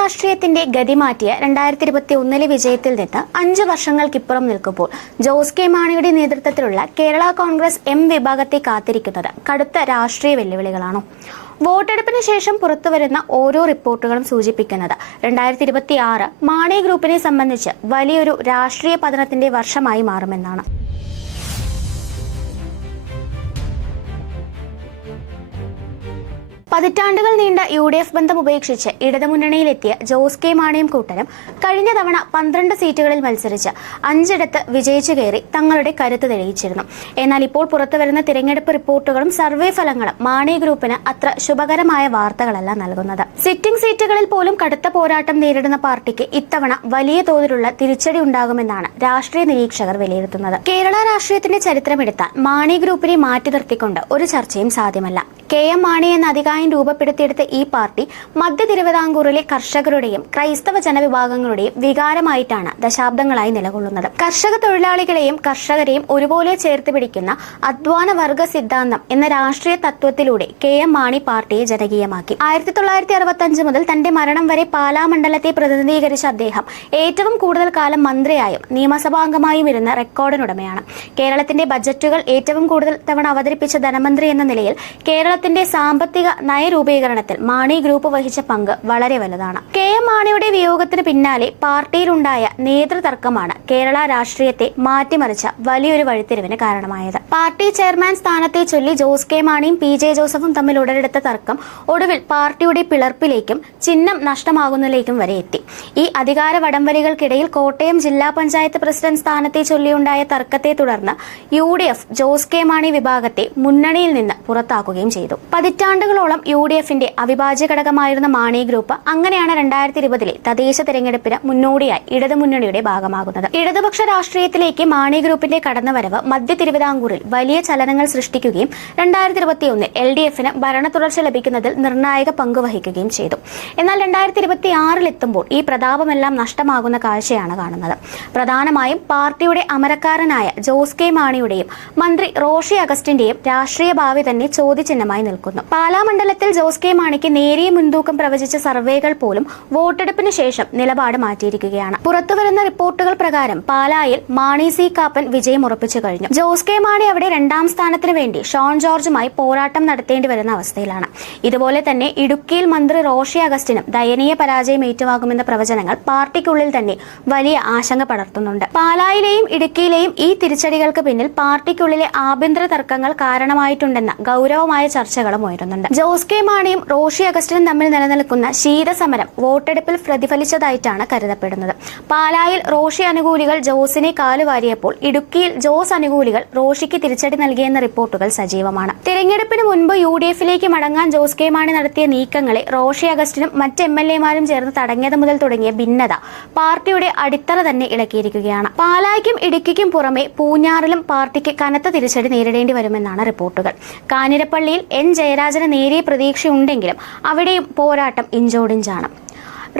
രാഷ്ട്രീയത്തിന്റെ ഗതിമാറ്റിയ 2021 വിജയത്തിൽ നിന്ന് 5 വർഷങ്ങൾക്കിപ്പുറം നിൽക്കുമ്പോൾ ജോസ് കെ മാണിയുടെ നേതൃത്വത്തിലുള്ള കേരള കോൺഗ്രസ് എം വിഭാഗത്തെ കാത്തിരിക്കുന്നത് കടുത്ത രാഷ്ട്രീയ വെല്ലുവിളികളാണോ? വോട്ടെടുപ്പിന് ശേഷം പുറത്തുവരുന്ന ഓരോ റിപ്പോർട്ടുകളും സൂചിപ്പിക്കുന്നത് 2026 മാണി ഗ്രൂപ്പിനെ സംബന്ധിച്ച് വലിയൊരു രാഷ്ട്രീയ പതനത്തിന്റെ വർഷമായി മാറുമെന്നാണ്. പതിറ്റാണ്ടുകൾ നീണ്ട UDF ബന്ധം ഉപേക്ഷിച്ച് ഇടതുമുന്നണിയിലെത്തിയ ജോസ് കെ മാണിയും കൂട്ടരും കഴിഞ്ഞ തവണ 12 സീറ്റുകളിൽ മത്സരിച്ച് 5 വിജയിച്ചു കയറി തങ്ങളുടെ കരുത്ത് തെളിയിച്ചിരുന്നു. എന്നാൽ ഇപ്പോൾ പുറത്തുവരുന്ന തിരഞ്ഞെടുപ്പ് റിപ്പോർട്ടുകളും സർവേ ഫലങ്ങളും മാണി ഗ്രൂപ്പിന് അത്ര ശുഭകരമായ വാർത്തകളല്ല നൽകുന്നത്. സിറ്റിംഗ് സീറ്റുകളിൽ പോലും കടുത്ത പോരാട്ടം നേരിടുന്ന പാർട്ടിക്ക് ഇത്തവണ വലിയ തോതിലുള്ള തിരിച്ചടി ഉണ്ടാകുമെന്നാണ് രാഷ്ട്രീയ നിരീക്ഷകർ വിലയിരുത്തുന്നത്. കേരള രാഷ്ട്രീയത്തിന്റെ ചരിത്രമെടുത്താൽ മാണി ഗ്രൂപ്പിനെ മാറ്റി നിർത്തിക്കൊണ്ട് ഒരു ചർച്ചയും സാധ്യമല്ല. KM മാണി എന്ന അധികായം രൂപപ്പെടുത്തിയെടുത്ത ഈ പാർട്ടി മധ്യ തിരുവിതാംകൂറിലെ കർഷകരുടെയും ക്രൈസ്തവ ജനവിഭാഗങ്ങളുടെയും വികാരമായിട്ടാണ് ദശാബ്ദങ്ങളായി നിലകൊള്ളുന്നത്. കർഷക തൊഴിലാളികളെയും കർഷകരെയും ഒരുപോലെ ചേർത്ത് പിടിക്കുന്ന അധ്വാന വർഗ സിദ്ധാന്തം എന്ന രാഷ്ട്രീയ തത്വത്തിലൂടെ KM മാണി പാർട്ടിയെ ജനകീയമാക്കി. 1965 മുതൽ തന്റെ മരണം വരെ പാലാ മണ്ഡലത്തെ പ്രതിനിധീകരിച്ച അദ്ദേഹം ഏറ്റവും കൂടുതൽ കാലം മന്ത്രിയായും നിയമസഭാംഗമായും ഇരുന്ന റെക്കോർഡിനുടമയാണ്. കേരളത്തിന്റെ ബജറ്റുകൾ ഏറ്റവും കൂടുതൽ തവണ അവതരിപ്പിച്ച ധനമന്ത്രി എന്ന നിലയിൽ കേരളത്തിന്റെ സാമ്പത്തിക നയരൂപീകരണത്തിൽ മാണി ഗ്രൂപ്പ് വഹിച്ച പങ്ക് വളരെ വലുതാണ്. KM മാണിയുടെ വിയോഗത്തിന് പിന്നാലെ പാർട്ടിയിലുണ്ടായ നേതൃതർക്കമാണ് കേരള രാഷ്ട്രീയത്തെ മാറ്റിമറിച്ച വലിയൊരു വഴിത്തിരിവിന് കാരണമായത്. പാർട്ടി ചെയർമാൻ സ്ഥാനത്തെ ചൊല്ലി ജോസ് കെ മാണിയും PJ ജോസഫും തമ്മിൽ ഉടലെടുത്ത തർക്കം ഒടുവിൽ പാർട്ടിയുടെ പിളർപ്പിലേക്കും ചിഹ്നം നഷ്ടമാകുന്നതിലേക്കും വരെ എത്തി. ഈ അധികാര വടംവലികൾക്കിടയിൽ കോട്ടയം ജില്ലാ പഞ്ചായത്ത് പ്രസിഡന്റ് സ്ഥാനത്തെ ചൊല്ലിയുണ്ടായ തർക്കത്തെ തുടർന്ന് UDF ജോസ് കെ മാണി വിഭാഗത്തെ മുന്നണിയിൽ നിന്ന് പുറത്താക്കുകയും ചെയ്തു. പതിറ്റാണ്ടുകളോളം UDFന്റെ അവിഭാജ്യ ഘടകമായിരുന്ന മാണി ഗ്രൂപ്പ് അങ്ങനെയാണ് 2020 തദ്ദേശ തെരഞ്ഞെടുപ്പിന് മുന്നോടിയായി ഇടതുമുന്നണിയുടെ ഭാഗമാകുന്നത്. ഇടതുപക്ഷ രാഷ്ട്രീയത്തിലേക്ക് മാണി ഗ്രൂപ്പിന്റെ കടന്നുവരവ് മധ്യ തിരുവിതാംകൂറിൽ വലിയ ചലനങ്ങൾ സൃഷ്ടിക്കുകയും 2021 LDFന് ഭരണ തുടർച്ച ലഭിക്കുന്നതിൽ നിർണായക പങ്ക് വഹിക്കുകയും ചെയ്തു. എന്നാൽ 2026 എത്തുമ്പോൾ ഈ പ്രതാപമെല്ലാം നഷ്ടമാകുന്ന കാഴ്ചയാണ് കാണുന്നത്. പ്രധാനമായും പാർട്ടിയുടെ അമരക്കാരനായ ജോസ് കെ മാണിയുടെയും മന്ത്രി റോഷി അഗസ്റ്റിന്റെയും രാഷ്ട്രീയ ഭാവി തന്നെ ചോദ്യചിഹ്നമായി നിൽക്കുന്നു. പാലാ മണ്ഡലത്തിൽ ജോസ് കെ മാണിക്ക് നേരിയ മുൻതൂക്കം പ്രവചിച്ച സർവേകൾ പോലും വോട്ടെടുപ്പിന് ശേഷം നിലപാട് മാറ്റിയിരിക്കുകയാണ്. പുറത്തുവരുന്ന റിപ്പോർട്ടുകൾ പ്രകാരം പാലായിൽ മാണി C കാപ്പൻ വിജയം ഉറപ്പിച്ചു കഴിഞ്ഞു. ജോസ് കെ മാണി അവിടെ 2ാം സ്ഥാനത്തിന് വേണ്ടി ഷോൺ ജോർജുമായി പോരാട്ടം നടത്തേണ്ടി വരുന്ന അവസ്ഥയിലാണ്. ഇതുപോലെ തന്നെ ഇടുക്കിയിൽ മന്ത്രി റോഷി അഗസ്റ്റിനും ദയനീയ പരാജയം ഏറ്റുവാങ്ങുമെന്ന പ്രവചനങ്ങൾ പാർട്ടിക്കുള്ളിൽ തന്നെ വലിയ ആശങ്ക പടർത്തുന്നുണ്ട്. പാലായിലെയും ഇടുക്കിയിലെയും ഈ തിരിച്ചടികൾക്ക് പിന്നിൽ പാർട്ടിക്കുള്ളിലെ ആഭ്യന്തര തർക്കങ്ങൾ കാരണമായിട്ടുണ്ടെന്ന ഗൗരവമായ ചർച്ചകളും ഉയരുന്നുണ്ട്. ജോസ് കെ മാണിയും റോഷി അഗസ്റ്റിനും തമ്മിൽ നിലനിൽക്കുന്ന ശീതസമരം വോട്ടെടുപ്പിൽ പ്രതിഫലിച്ചതായിട്ടാണ് കരുതപ്പെടുന്നത്. പാലായിൽ റോഷി അനുകൂലികൾ ജോസിനെ കാലുവാരിയപ്പോൾ ഇടുക്കിയിൽ ജോസ് അനുകൂലികൾ റോഷിക്ക് തിരിച്ചടി നൽകിയെന്ന റിപ്പോർട്ടുകൾ സജീവമാണ്. തിരഞ്ഞെടുപ്പിന് മുൻപ് UDFലേക്ക് മടങ്ങാൻ ജോസ് കെ മാണി നടത്തിയ നീക്കങ്ങളെ റോഷി അഗസ്റ്റിനും മറ്റ് MLAമാരും ചേർന്ന് തടഞ്ഞത് മുതൽ തുടങ്ങിയ ഭിന്നത പാർട്ടിയുടെ അടിത്തറ തന്നെ ഇളക്കിയിരിക്കുകയാണ്. പാലായ്ക്കും ഇടുക്കിക്കും പുറമെ പൂഞ്ഞാറിലും പാർട്ടിക്ക് കനത്ത തിരിച്ചടി നേരിടേണ്ടി വരുമെന്നാണ് റിപ്പോർട്ടുകൾ. കാഞ്ഞിരപ്പള്ളിയിൽ N ജയരാജന് നേരിയ പ്രതീക്ഷയുണ്ടെങ്കിലും അവിടെയും പോരാട്ടം ഇഞ്ചോടിഞ്ചാണ്.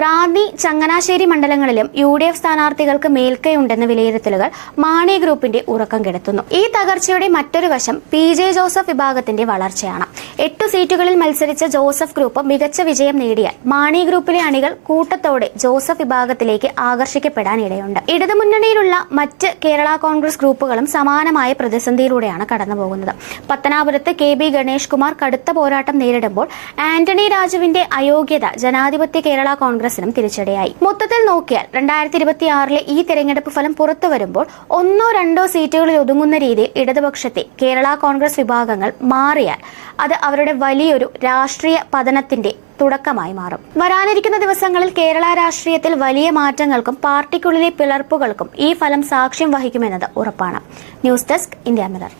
റാന്നി ചങ്ങനാശ്ശേരി മണ്ഡലങ്ങളിലും UDF സ്ഥാനാർത്ഥികൾക്ക് മേൽക്കൈയുണ്ടെന്ന വിലയിരുത്തലുകൾ മാണി ഗ്രൂപ്പിന്റെ ഉറക്കം കെടുത്തുന്നു. ഈ തകർച്ചയുടെ മറ്റൊരു വശം PJ ജോസഫ് വിഭാഗത്തിന്റെ വളർച്ചയാണ്. 8 സീറ്റുകളിൽ മത്സരിച്ച ജോസഫ് ഗ്രൂപ്പ് മികച്ച വിജയം നേടിയാൽ മാണി ഗ്രൂപ്പിലെ അണികൾ കൂട്ടത്തോടെ ജോസഫ് വിഭാഗത്തിലേക്ക് ആകർഷിക്കപ്പെടാൻ ഇടയുണ്ട്. ഇടതുമുന്നണിയിലുള്ള മറ്റ് കേരള കോൺഗ്രസ് ഗ്രൂപ്പുകളും സമാനമായ പ്രതിസന്ധിയിലൂടെയാണ് കടന്നുപോകുന്നത്. പത്തനാപുരത്ത് KB ഗണേഷ് കുമാർ കടുത്ത പോരാട്ടം നേരിടുമ്പോൾ ആന്റണി രാജുവിന്റെ അയോഗ്യത ജനാധിപത്യ കേരള കോൺഗ്രസിനും തിരിച്ചടിയായി. മൊത്തത്തിൽ നോക്കിയാൽ 2026 ഈ തെരഞ്ഞെടുപ്പ് ഫലം പുറത്തു വരുമ്പോൾ 1-2 സീറ്റുകളിൽ ഒതുങ്ങുന്ന രീതിയിൽ ഇടതുപക്ഷത്തെ കേരള കോൺഗ്രസ് വിഭാഗങ്ങൾ മാറിയാൽ അത് അവരുടെ വലിയൊരു രാഷ്ട്രീയ പതനത്തിന്റെ തുടക്കമായി മാറും. വരാനിരിക്കുന്ന ദിവസങ്ങളിൽ കേരള രാഷ്ട്രീയത്തിൽ വലിയ മാറ്റങ്ങൾക്കും പാർട്ടിക്കുള്ളിലെ പിളർപ്പുകൾക്കും ഈ ഫലം സാക്ഷ്യം വഹിക്കുമെന്നത് ഉറപ്പാണ്. News desk India mirror.